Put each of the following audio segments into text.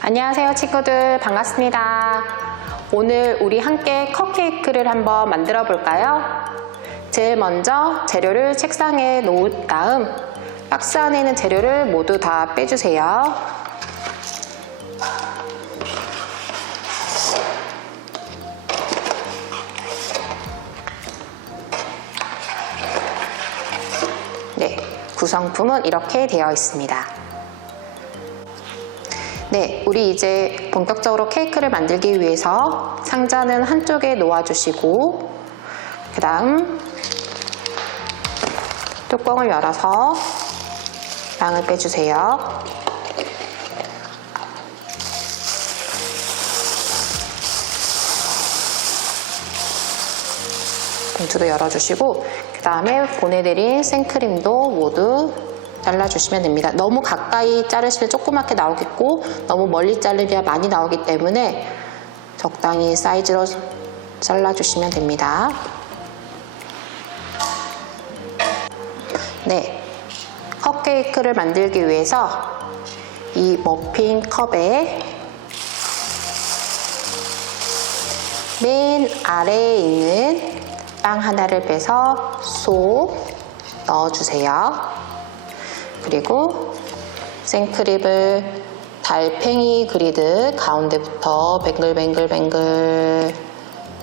안녕하세요 친구들 반갑습니다. 오늘 우리 함께 컵케이크를 한번 만들어 볼까요? 제일 먼저 재료를 책상에 놓은 다음 박스 안에 있는 재료를 모두 다 빼주세요. 구성품은 이렇게 되어 있습니다. 네, 우리 이제 본격적으로 케이크를 만들기 위해서 상자는 한쪽에 놓아주시고 그 다음 뚜껑을 열어서 빵을 빼주세요. 봉투도 열어주시고 그 다음에 보내드린 생크림도 모두 잘라주시면 됩니다. 너무 가까이 자르시면 조그맣게 나오겠고 너무 멀리 자르면 많이 나오기 때문에 적당히 사이즈로 잘라주시면 됩니다. 네, 컵케이크를 만들기 위해서 이 머핀 컵에 맨 아래에 있는 빵 하나를 빼서 쏙 넣어주세요. 그리고 생크림을 달팽이 그리듯 가운데부터 뱅글뱅글뱅글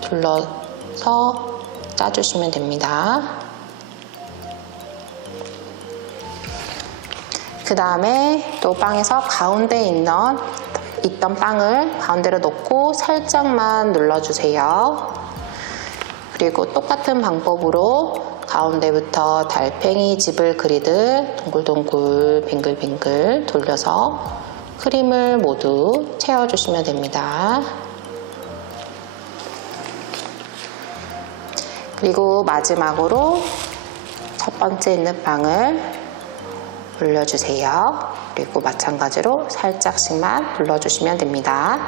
둘러서 짜주시면 됩니다. 그 다음에 또 빵에서 가운데에 있는 있던 빵을 가운데로 놓고 살짝만 눌러주세요. 그리고 똑같은 방법으로 가운데부터 달팽이 집을 그리듯 동글동글 빙글빙글 돌려서 크림을 모두 채워주시면 됩니다. 그리고 마지막으로 첫 번째 있는 빵을 올려주세요. 그리고 마찬가지로 살짝씩만 눌러주시면 됩니다.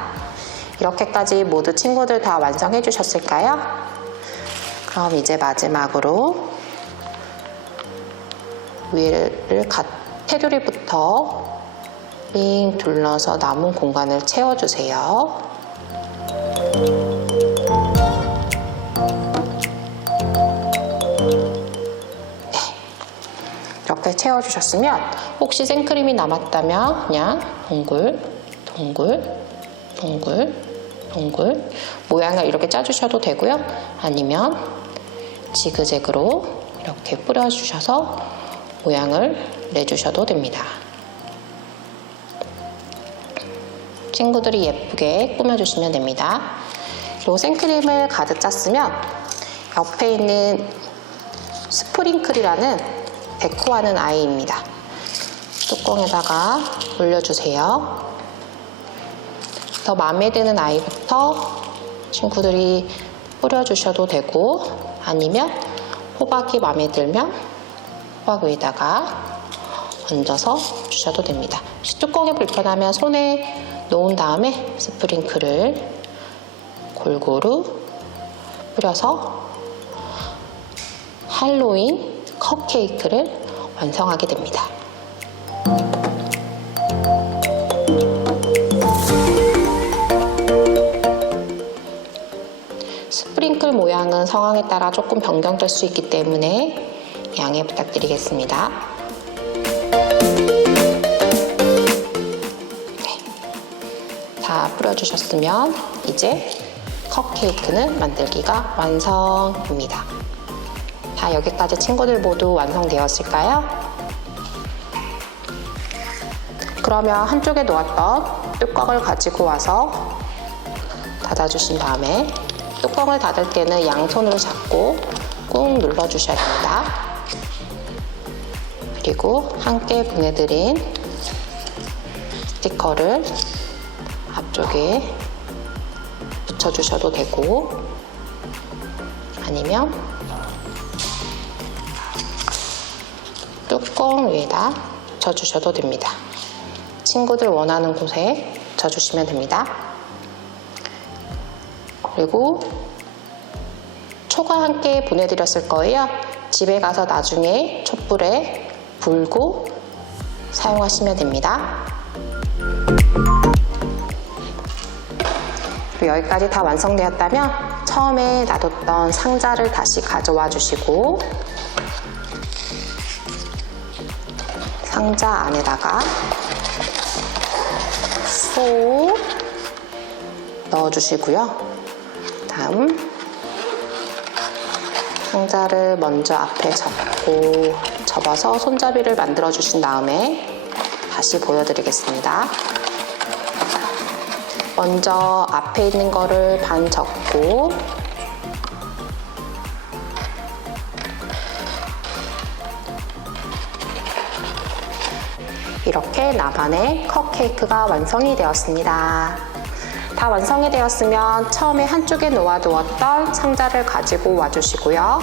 이렇게까지 모두 친구들 다 완성해 주셨을까요? 그럼 이제 마지막으로 위를 가, 테두리부터 빙 둘러서 남은 공간을 채워주세요. 네. 이렇게 채워주셨으면 혹시 생크림이 남았다면 그냥 동글, 동글, 동글, 동글 모양을 이렇게 짜주셔도 되고요. 아니면 지그재그로 이렇게 뿌려주셔서 모양을 내주셔도 됩니다. 친구들이 예쁘게 꾸며주시면 됩니다. 그리고 생크림을 가득 짰으면 옆에 있는 스프링클이라는 데코하는 아이입니다. 뚜껑에다가 올려주세요. 더 마음에 드는 아이부터 친구들이 뿌려주셔도 되고 아니면 호박이 마음에 들면 호박 위에다가 얹어서 주셔도 됩니다. 뚜껑이 불편하면 손에 놓은 다음에 스프링클을 골고루 뿌려서 할로윈 컵케이크를 완성하게 됩니다. 모양은 상황에 따라 조금 변경될 수 있기 때문에 양해 부탁드리겠습니다. 네. 다 뿌려주셨으면 이제 컵케이크는 만들기가 완성입니다. 다 여기까지 친구들 모두 완성되었을까요? 그러면 한쪽에 놓았던 뚜껑을 가지고 와서 닫아주신 다음에 뚜껑을 닫을 때는 양손으로 잡고 꾹 눌러주셔야 됩니다. 그리고 함께 보내드린 스티커를 앞쪽에 붙여주셔도 되고 아니면 뚜껑 위에다 붙여주셔도 됩니다. 친구들 원하는 곳에 붙여주시면 됩니다. 그리고 초과 함께 보내드렸을 거예요. 집에 가서 나중에 촛불에 불고 사용하시면 됩니다. 여기까지 다 완성되었다면 처음에 놔뒀던 상자를 다시 가져와 주시고 상자 안에다가 쏙 넣어주시고요. 다음 상자를 먼저 앞에 접고 접어서 손잡이를 만들어 주신 다음에 다시 보여드리겠습니다. 먼저 앞에 있는 거를 반 접고 이렇게 나만의 컵케이크가 완성이 되었습니다. 다 완성이 되었으면 처음에 한쪽에 놓아두었던 상자를 가지고 와주시고요.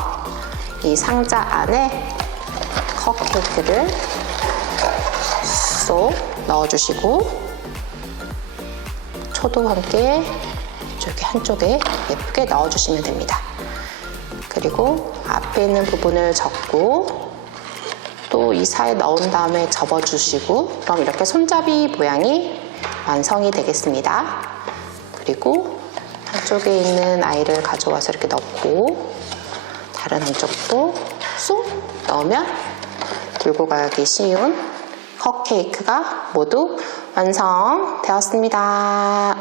이 상자 안에 컵 케이크를 쏙 넣어주시고 초도 함께 이렇게 한쪽에 예쁘게 넣어주시면 됩니다. 그리고 앞에 있는 부분을 접고 또 이 사이에 넣은 다음에 접어주시고 그럼 이렇게 손잡이 모양이 완성이 되겠습니다. 그리고 한쪽에 있는 아이를 가져와서 이렇게 넣고 다른 한쪽도 쏙 넣으면 들고 가기 쉬운 컵케이크가 모두 완성되었습니다.